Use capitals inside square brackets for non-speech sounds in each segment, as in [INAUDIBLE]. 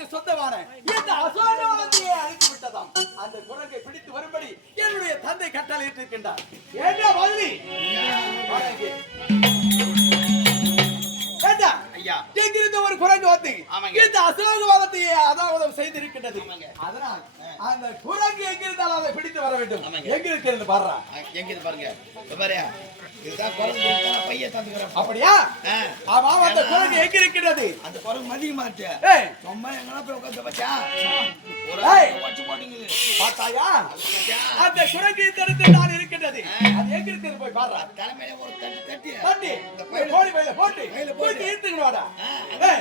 எங்களுக்கு சொந்தமான இந்த அசோகவனத்தையே அழித்து விட்டதாம். அந்த குரங்கை பிடித்து வரும்படி என்னுடைய தந்தை கட்டளையிட்டிருக்கின்றார் ஏண்டா ஐயா. எங்கிருந்து ஒரு குரங்கு வந்து. இந்த அசோகவாதத்தையே அதாவது செய்திருக்கின்றது. அதனால் அந்த குரங்கு எங்கிருந்தாலும் அதை பிடித்து வர வேண்டும். ஆமாங்க. எங்கிருக்கு என்று பாடுறா அ, எங்க இது பாருங்க. இதோ பாரு இதுதான் குரங்கு. தந்துக்கிறேன். அப்படியா. ஆமா அந்த குரங்கு எங்க இருக்கின்றது அந்த குரங்கு மதிய மாட்டு ஏய். சும்மா எங்கன்னா போய் உட்காந்து பச்சா பார்த்தாயா. அந்த குரங்கு இந்த இடத்தில் தான் இருக்கின்றது அது எங்க இருக்கு போய் பாடுறா தலைமையில ஒரு தட்டு தட்டி. தட்டி. பையில- கோழி பையில போட்டு. பையில போட்டு. என்னது?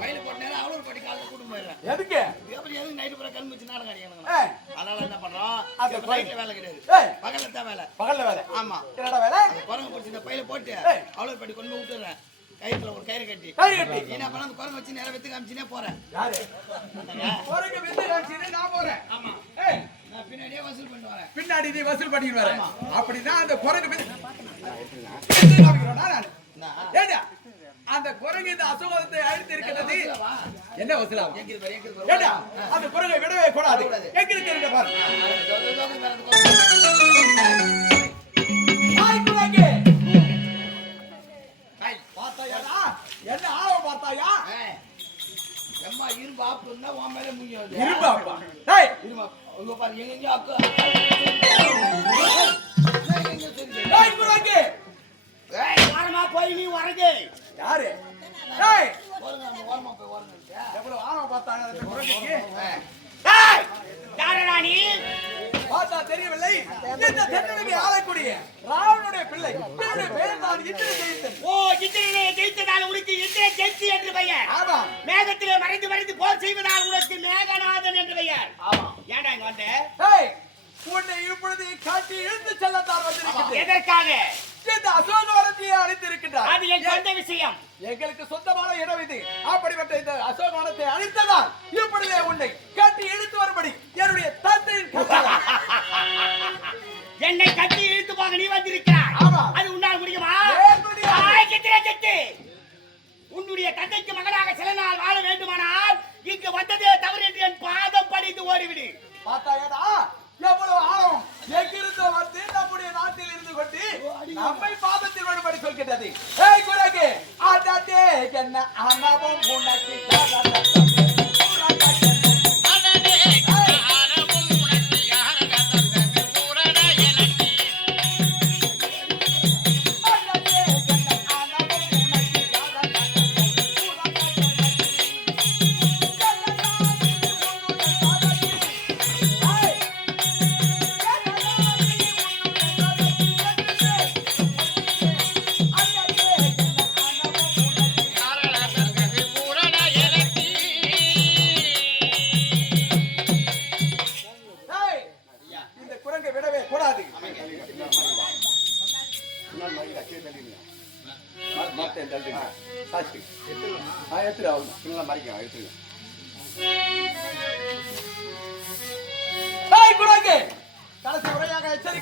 பையில போட்ட அவளூர் பட்டி காலைல கூட்டிட்டு போயிடுறேன். எதுக்கு? அப்புறம் எதுக்கு நைட்டு பூரா கண் வச்சு நாடகம் அடிக்கணும் அதனால என்ன பண்றோம்? அந்த பையன். நைட்ல வேலை கிடையாது. ஏய். பகல்ல தான் வேலை. பகல்ல வேலை. ஆமா. என்னடா வேலை? குரங்கு பிடிச்சி இந்த பையில போட்டு. அவளூர் பட்டி கொண்டு விட்டுறேன் கயித்துல ஒரு கயிறு கட்டி. கை கட்டி. நீ என்ன பண்ண அந்த குரங்கு வச்சு நேரம் வெத்து காமிச்சுனே போறேன் யாரு? குரங்கு வித்து நான் போறேன். ஆமா. ஏய். நான் பின்னாடியே வசூல் வரேன். பின்னாடி நீ வசூல் பண்ணிட்டு வர. ஆமா. அப்படின்னா அந்த குரங்கு நானு? ஏண்டா? அந்த குரங்கு இந்த அசுகத்தை அழித்து இருக்கிறது. என்ன பாரு. ஏண்டா? அந்த குரங்கை விடவே கூடாது. விடக்கூடாது. எங்க இருக்கு பாரு. என்ன ஆழம் பார்த்தாயா ஏய். எம்மா இருந்தா உன் மேல. இருப்பாப்பா டேய் இரும்பு ஆப்பு. இங்க பாரு, எங்கெங்கேயோ ஆக்கு. உன்னுடைய தந்தைக்கு மகனாக சில நாள் வாழ வேண்டுமானால் இங்கு வந்ததே தவறு என்று என் பாதம் படித்து ஓடிவிடு. பார்த்தாயடா? எவ்வளவு ஆழம்? எங்கிருந்து வந்து நம்முடைய நாட்டில் இருந்து கொண்டு நம்மை பாதத்தில் வரும்படி சொல்கின்றது ஏய் குரங்கு அடடே என்ன அனவும் உனக்கு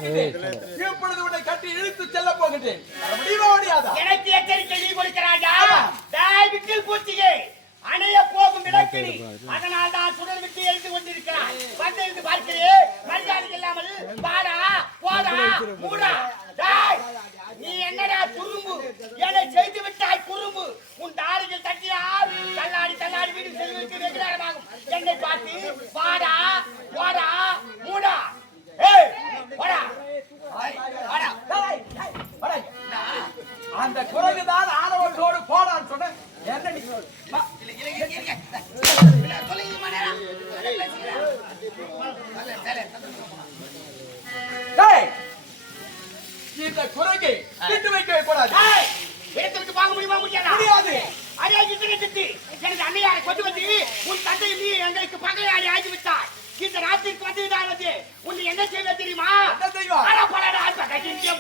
எச்சரிக்கிறேன் இப்பொழுது உன்னை கட்டி இழுத்து செல்ல எனக்கு எச்சரிக்கை நீ கொடுக்கிறாயா அணைய போகும் விளக்கினி அதனால் தான் சுடர் விட்டு எழுந்து கொண்டிருக்கிறார் வந்து இருந்து பார்க்கிறேன் மரியாதை இல்லாமல் வாடா போடா மூடா. டேய் நீ என்னடா குறும்பு? என்னை செய்து விட்டாய் குறும்பு. உன் தாரிகள் தட்டினால் தள்ளாடி தள்ளாடி வீடு செல்வதற்கு வெகு நேரமாகும் என்னை பார்த்து வாடா போடா இந்த குரங்கை விட்டு வைக்கவே கூடாது. விட்டு வாங்க முடியுமா முடியாதா? முடியாது. அதே இத்தனை திட்டு. எனது அன்னையாரை கொண்டு வந்து உன் தந்தை நீ எங்களுக்கு பகையாடி ஆகி விட்டாய் இந்த நாட்டிற்கு வந்ததானது உன்னை என்ன செய்வ தெரியுமா? என்ன செய்வா? பல நாள் பகைக்கின்றே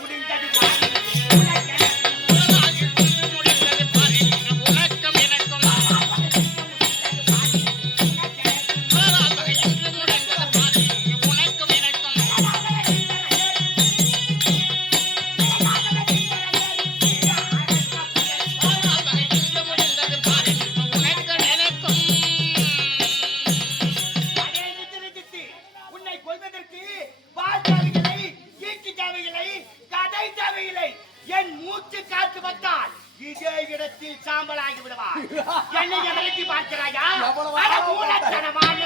காற்று வந்தால் இதே இடத்தில் சாம்பலாகி விடுவார். [LAUGHS] என்னை விரட்டி பார்க்கிறாயா? மூலத்தனமான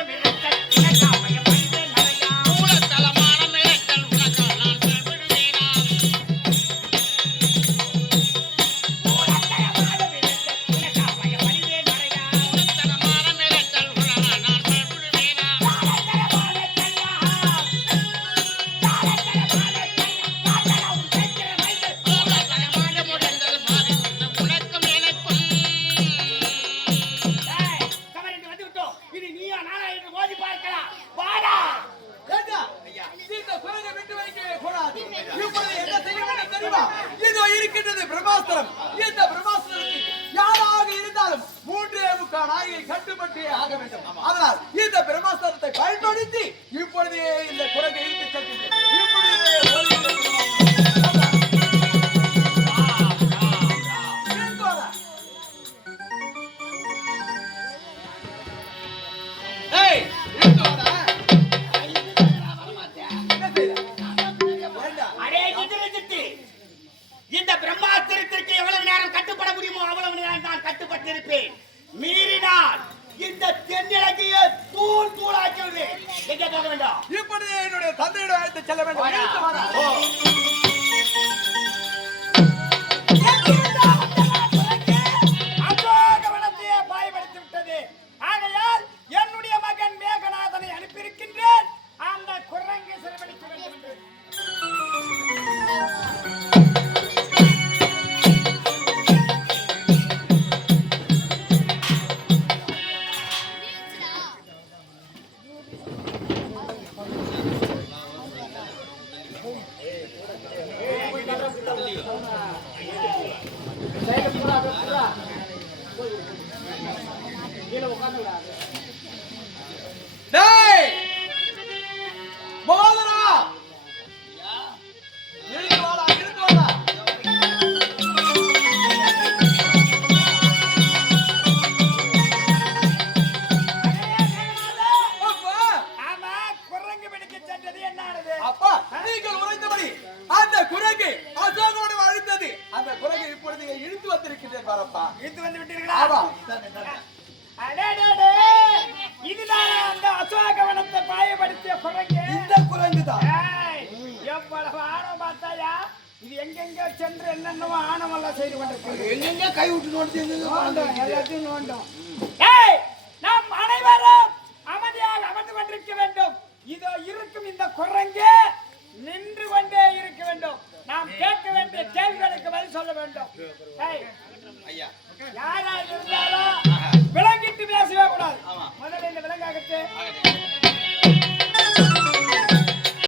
மூன்றே முக்கால் நாயை கட்டுப்பட்டே ஆக வேண்டும். அதனால் இந்த பிரம்மாஸ்திரத்தை பயன்படுத்தி இப்பொழுதே இந்த குரங்கை இழுத்து செல்கின்றேன். இந்த பிரம்மாஸ்திரத்திற்கு எவ்வளவு நேரம் கட்டுப்பட முடியுமோ அவ்வளவு நேரம் நான் கட்டுப்பட்டிருப்பேன் மீறினால் இந்த தென்னிலங்கையை தூள் தூளாக்கி விடுவேன். எங்கே போக வேண்டும். இப்பொழுது என்னுடைய தந்தையிடம் அழைத்து செல்ல வேண்டும். டேய்! எல்லாத்தையும் நோண்டும். ஏய், நாம் அனைவரும் அமைதியாக அமர்ந்து கொண்டிருக்க வேண்டும். இதோ இருக்கும் இந்த குரங்கு நின்று கொண்டே இருக்க வேண்டும். நாம் கேட்க வேண்டிய கேள்விகளுக்கு பதில் சொல்ல வேண்டும். யாரா இருந்தாலும் விளங்கிட்டு பேசவே கூடாது. முதல்ல இந்த விலங்காகட்டு